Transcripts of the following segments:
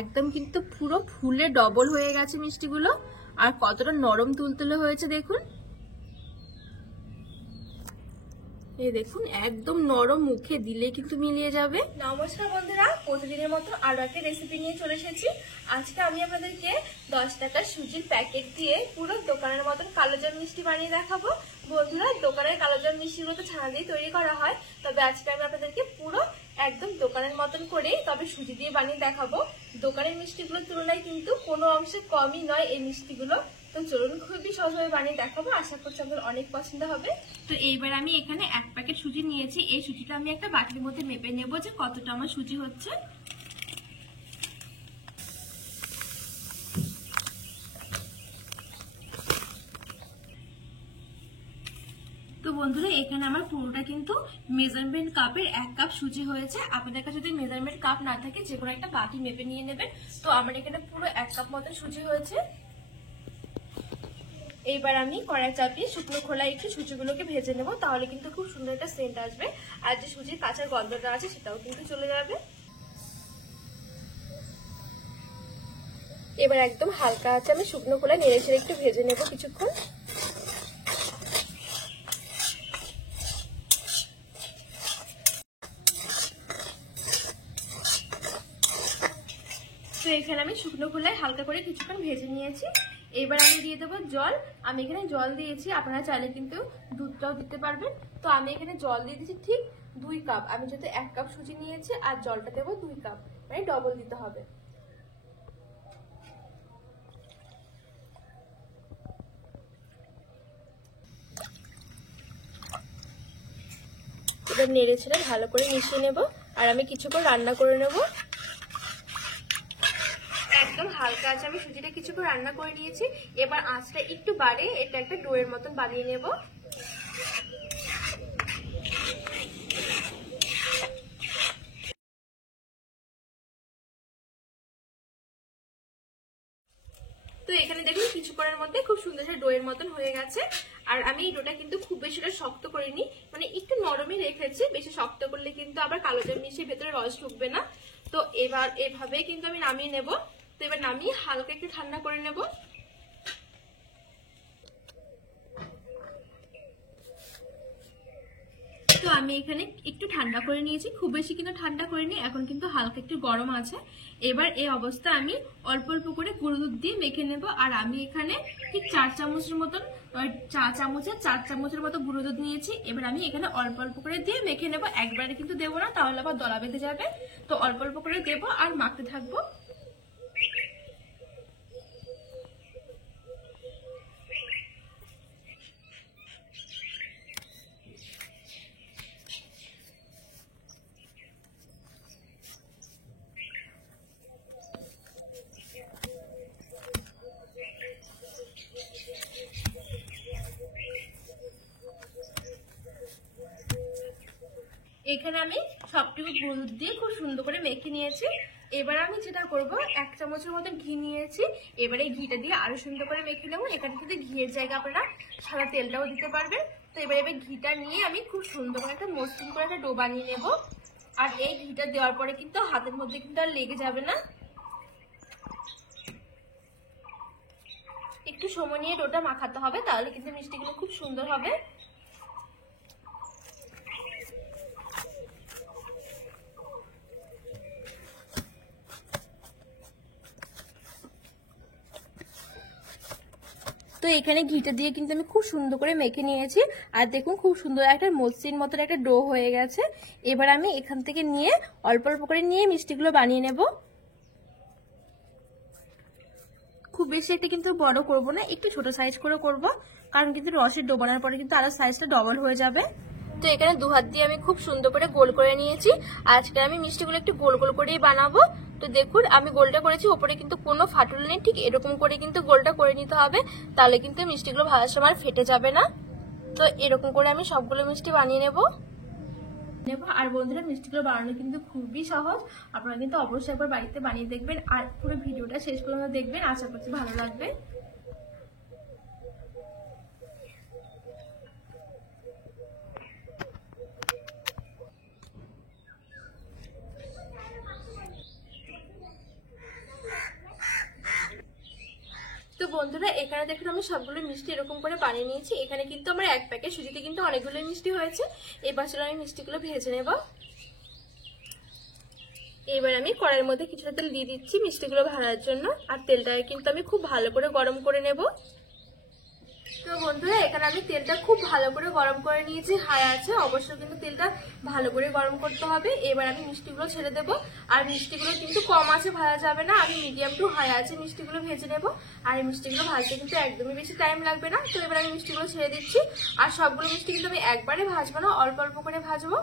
একদম কিন্তু পুরো ফুলে ডবল হয়ে গেছে মিষ্টিগুলো। আর কতটা নরম তুলতুলে হয়েছে দেখুন। এই দেখুন একদম নরম, মুখে দিলে কিন্তু মিলিয়ে যাবে। নমস্কার বন্ধুরা, প্রতিদিনের মতো আরো একটা রেসিপি নিয়ে চলে এসেছি। আজকে আমি আপনাদেরকে 10 টাকার সুজির প্যাকেট দিয়ে পুরো দোকানের মতন কালোজাম মিষ্টি বানিয়ে দেখাবো। বন্ধুরা, দোকানের কালোজাম মিষ্টিগুলো তো ছানা দিয়ে তৈরি করা হয়, তবে আজকে আমি আপনাদেরকে পুরো একদম দোকানের মতন করে তবে সুজি দিয়ে বানিয়ে দেখাবো। দোকানের মিষ্টিগুলোর তুলনায় কিন্তু কোনো অংশে কমই নয় এই মিষ্টিগুলো। তো চলুন খুবই সহজভাবে বানিয়ে দেখাবো, আশা করছি আপনাদের অনেক পছন্দ হবে। তো এইবার আমি এখানে 1 প্যাকেট সুজি নিয়েছি। এই সুজিটা আমি একটা বাটির মধ্যে মেপে নেব যে কতটা আমার সুজি হচ্ছে। তো বন্ধুরা, এখানে আমার পুরোটা কিন্তু মেজারমেন্ট কাপের 1 কাপ সুজি হয়েছে। আপনাদের কাছে যদি মেজারমেন্ট কাপ না থাকে যে কোনো একটা বাটি মেপে নিয়ে নেবেন। তো আমার এখানে পুরো 1 কাপ মতো সুজি হয়েছে। এইবার আমি কড়াই চাপিয়ে শুকনো খোলায় একটু সুজিগুলোকে ভেজে নেব, তাহলে কিন্তু খুব সুন্দর একটা সেন্ট আসবে। আর যে সুজির কাঁচা গন্ধটা আছে সেটাও কিন্তু চলে যাবে। এবার একদম হালকা আছে আমি শুকনো খোলায় নেড়ে ছেড়ে একটু ভেজে নেব কিছুক্ষণ। তো এখানে আমি শুকনো খোলায় হালকা করে কিছুক্ষণ ভেজে নিয়েছি। এবার আমি দিয়ে দেবো জল। আমি এখানে জল দিয়েছি, আপনারা চাইলে কিন্তু দুধটাও দিতে পারবেন। তো আমি এখানে জল দিয়ে দিয়েছি ঠিক 2 কাপ। আমি যেহেতু 1 কাপ সুজি নিয়েছি আর জলটা দেবো 2 কাপ, মানে ডবল দিতে হবে। এবার নেড়ে ছেড়ে ভালো করে মিশিয়ে নেব, আর আমি কিছুক্ষণ রান্না করে নেব। একদম হালকা আছে আমি সুজিটা কিছুক্ষণ রান্না করে নিয়েছি। এবার আঁচটা একটু বাড়ে এটা একটা ডোয়ের মতন বানিয়ে নেব। তো এখানে দেখুন কিছুক্ষণের মধ্যে খুব সুন্দর একটা ডোয়ের মতন হয়ে গেছে। আর আমি এই ডোটা কিন্তু খুব বেশিটা শক্ত করিনি, মানে একটু নরমই রেখেছি। বেশি শক্ত করলে কিন্তু আবার কালোজাম মিষ্টির ভেতরে রস ঢুকবে না। তো এবার এভাবে কিন্তু আমি নামিয়ে নেব। তো এবার নামিয়ে হালকা একটু ঠান্ডা করে নেব। তো আমি এখানে একটু ঠান্ডা করে নিয়েছি, খুব বেশি কিন্তু ঠান্ডা করিনি, এখন কিন্তু হালকা একটু গরম আছে। এবার এই অবস্থা আমি অল্প অল্প করে গুঁড়ো দুধ দিয়ে মেখে নেব। আর আমি এখানে ঠিক 4 চামচের মতন, 4 চামচের মতো গুঁড়ো দুধ নিয়েছি। এবার আমি এখানে অল্প অল্প করে দিয়ে মেখে নেব, একবারে কিন্তু দেবো না, তাহলে আবার দলা বেঁধে যাবে। তো অল্প অল্প করে দেবো আর মাখতে থাকবো। এখানে আমি সবটুকু গুঁড়ো দুধ দিয়ে খুব সুন্দর করে মেখে নিয়েছি। এবার আমি যেটা করব, 1 চামচের মতো ঘি নিয়েছি। এবারে ঘিটা দিয়ে আরো সুন্দর করে মেখে নেবো। এখানে কিন্তু ঘিয়ের জায়গা আপনারা সাদা তেলটাও দিতে পারবেন। তো এবার ঘিটা নিয়ে আমি খুব সুন্দর করে একটা মসৃণ করে একটা ডো বানিয়ে নেব। আর এই ঘিটা দেওয়ার পরে কিন্তু হাতের মধ্যে কিন্তু আর লেগে যাবে না। একটু সময় নিয়ে ডোটা মাখাতে হবে, তাহলে কিন্তু মিষ্টিগুলো খুব সুন্দর হবে। তো এখানে ঘিটা দিয়ে কিন্তু আমি খুব সুন্দর করে মেখে নিয়েছি। আর দেখুন খুব সুন্দর একটা মসৃণ মতন একটা ডো হয়ে গেছে। এবার আমি এখান থেকে নিয়ে অল্প অল্প করে নিয়ে মিষ্টিগুলো বানিয়ে নেব। খুব বেশি একটা কিন্তু বড় করব না, একটু ছোট সাইজ করে করব, কারণ কিন্তু রসের ডো বানানোর পরে কিন্তু আরো সাইজটা ডবল হয়ে যাবে। তো এখানে 2 হাত দিয়ে আমি খুব সুন্দর করে গোল করে নিয়েছি। আজকে আমি মিষ্টিগুলো একটু গোল গোল করেই বানাবো। তো দেখুন আমি গোলটা করেছি, ওপরে কিন্তু কোনো ফাটল নেই, ঠিক এরকম করে কিন্তু গোলটা করে নিতে হবে, তাহলে কিন্তু মিষ্টিগুলো ভাজার সময় ফেটে যাবে না। তো এরকম করে আমি সবগুলো মিষ্টি বানিয়ে নেব। আর বন্ধুরা, মিষ্টিগুলো বানানো কিন্তু খুবই সহজ, আপনারা কিন্তু অবশ্যই একবার বাড়িতে বানিয়ে দেখবেন। আর পুরো ভিডিওটা শেষ পর্যন্ত দেখবেন, আশা করছি ভালো লাগবে। তো বন্ধুরা এখানে দেখুন আমি সবগুলো মিষ্টি এরকম করে বানিয়ে নিয়েছি। এখানে কিন্তু আমার এক প্যাকেট সুজিতে কিন্তু অনেকগুলো মিষ্টি হয়েছে। এবার চলো আমি মিষ্টিগুলো ভেজে নেব। এবার আমি কড়াইয়ের মধ্যে কিছুটা তেল দিয়ে দিচ্ছি মিষ্টিগুলো ভাজার জন্য। আর তেলটা কিন্তু আমি খুব ভালো করে গরম করে নেব। তো বন্ধুরা এখানে আমি তেলটা খুব ভালো করে গরম করে নিয়েছি, হাই আছে, অবশ্যই কিন্তু তেলটা ভালো করে গরম করতে হবে। এবার আমি মিষ্টিগুলো ছেড়ে দেব। আর মিষ্টিগুলো কিন্তু কম আছে ভাজা যাবে না, আমি মিডিয়াম টু হাই আছে মিষ্টিগুলো ভেজে নেব। আর এই মিষ্টিগুলো ভাজতে কিন্তু একদমই বেশি টাইম লাগবে না। তো এবার আমি মিষ্টিগুলো ছেড়ে দিচ্ছি। আর সবগুলো মিষ্টি কিন্তু আমি একবারে ভাজবো না, অল্প অল্প করে ভাজবো।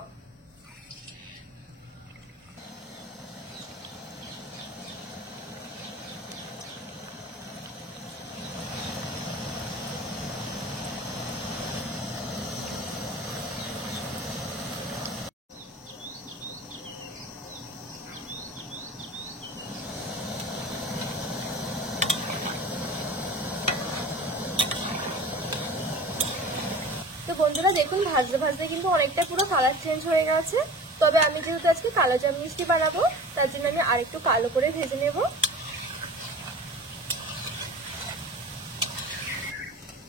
তো বন্ধুরা দেখুন ভাজতে ভাজতে কিন্তু অনেকটা পুরো কালার চেঞ্জ হয়ে গেছে। তবে আমি যেহেতু আজকে কালো জাম মিষ্টি বানাবো তার জন্য আমি আরেকটু কালো করে ভেজে নেব।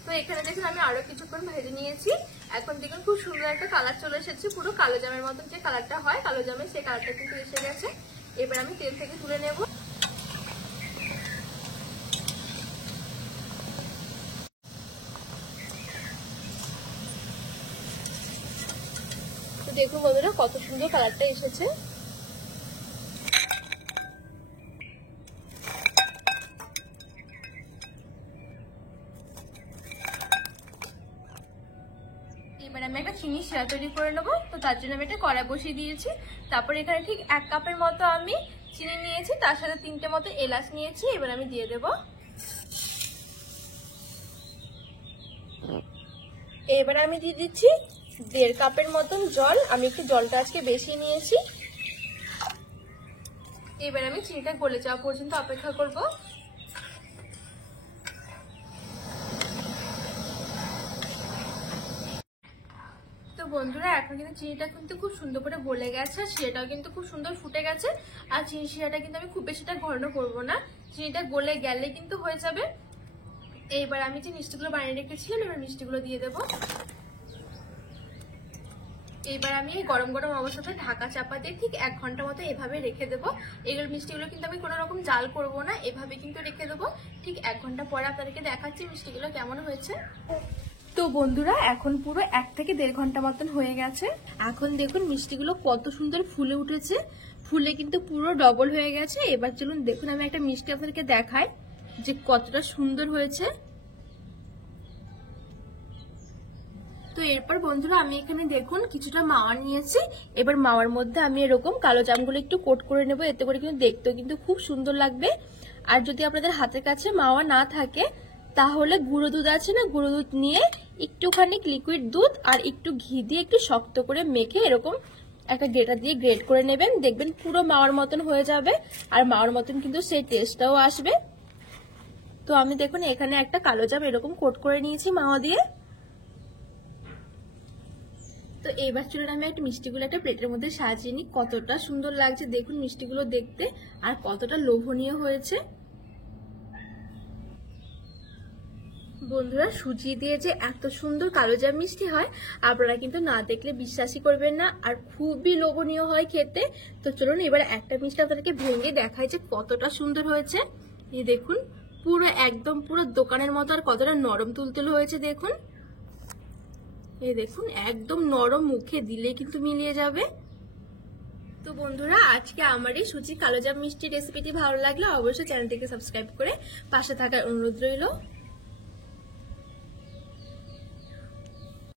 তো এখানে দেখুন আমি আরো কিছুক্ষণ ভেজে নিয়েছি। এখন দেখুন খুব সুন্দর একটা কালার চলে এসেছে, পুরো কালো জামের মতন যে কালারটা হয় কালো জামের সেই কালারটা কিন্তু এসে গেছে। এবার আমি তেল থেকে তুলে নেব। তো দেখুন বন্ধুরা কত সুন্দর কালারটা এসেছে। এবার আমি একটা চিনি শিরা তৈরি করে নেবো। তো তার জন্য আমি একটা কড়াই বসিয়ে দিয়েছি। তারপর এখানে ঠিক 1 কাপের মতো আমি চিনি নিয়েছি, তার সাথে 3টে মতো এলাচ নিয়েছি। এবার আমি দিয়ে দেব। এবার আমি দিয়ে দিচ্ছি 1.5 কাপের মতন জল। আমি একটু জলটা আজকে বেশি নিয়েছি। এবার আমি চিনিটা গলে যাওয়া পর্যন্ত অপেক্ষা করব। তো বন্ধুরা এখন কিন্তু চিনিটা কিন্তু খুব সুন্দর করে গলে গেছে, শিরাটাও কিন্তু খুব সুন্দর ফুটে গেছে। আর চিনি শিরাটা কিন্তু আমি খুব বেশিটা ঘন করব না, চিনিটা গলে গেলে কিন্তু হয়ে যাবে। এইবার আমি যে মিষ্টিগুলো বানিয়ে রেখেছিলাম এবার মিষ্টিগুলো দিয়ে দেব। এবার আমি এই গরম গরম অবস্থাতে ঢাকা চাপা দিয়ে ঠিক 1 ঘন্টা মতো এভাবে রেখে দেবো। এগুলো মিষ্টিগুলো কিন্তু আমি কোনো রকম জাল করব না, এভাবে কিন্তু রেখে দেবো। ঠিক 1 ঘন্টা পরে আপনাদেরকে দেখাচ্ছি মিষ্টিগুলো কেমন হয়েছে। তো বন্ধুরা এখন পুরো 1 থেকে 1.5 ঘন্টা মতন হয়ে গেছে। এখন দেখুন মিষ্টিগুলো কত সুন্দর ফুলে উঠেছে, ফুলে কিন্তু পুরো ডবল হয়ে গেছে। এবার চলুন দেখুন আমি একটা মিষ্টি আপনাদেরকে দেখাই যে কতটা সুন্দর হয়েছে। তো এরপর বন্ধুরা আমি এখানে দেখুন কিছুটা মাওয়া নিয়েছি। এবার মাওয়ার মধ্যে আমি এরকম কালো জামগুলো একটু কোট করে নেব, এতে করে কিন্তু দেখতেও কিন্তু খুব সুন্দর লাগবে। আর যদি আপনাদের হাতের কাছে মাওয়া না থাকে তাহলে গুঁড়ো দুধ আছে না, গুঁড়ো দুধ নিয়ে একটুখানি লিকুইড দুধ আর একটু ঘি দিয়ে একটু শক্ত করে মেখে এরকম একটা গ্রেটার দিয়ে গ্রেট করে নেবেন, দেখবেন পুরো মাওয়ার মতন হয়ে যাবে। আর মাওয়ার মতন কিন্তু সেই টেস্টটাও আসবে। তো আমি দেখুন এখানে একটা কালো জাম এরকম কোট করে নিয়েছি মাওয়া দিয়ে। তো এবার চলুন আমি একটা মিষ্টিগুলো একটা প্লেটের মধ্যে সাজিয়ে নিই। কতটা সুন্দর লাগছে দেখুন মিষ্টিগুলো দেখতে, আর কতটা লোভনীয় হয়েছে। বন্ধুরা সুজি দিয়ে যে এত সুন্দর কালোজাম মিষ্টি হয় আপনারা কিন্তু না দেখলে বিশ্বাসই করবেন না, আর খুবই লোভনীয় হয় খেতে। তো চলুন এবার একটা মিষ্টি আপনাদেরকে ভেঙে দেখাই যে কতটা সুন্দর হয়েছে। এই দেখুন পুরো একদম পুরো দোকানের মতো, আর কতটা নরম তুলতুল হয়েছে দেখুন। এই দেখুন একদম নরম, মুখে দিলে কিন্তু মিলিয়ে যাবে। তো বন্ধুরা আজকে আমার এই সুজি কালোজাম মিষ্টি রেসিপিটি ভালো লাগলে অবশ্যই চ্যানেলটিকে সাবস্ক্রাইব করে পাশে থাকার অনুরোধ রইল।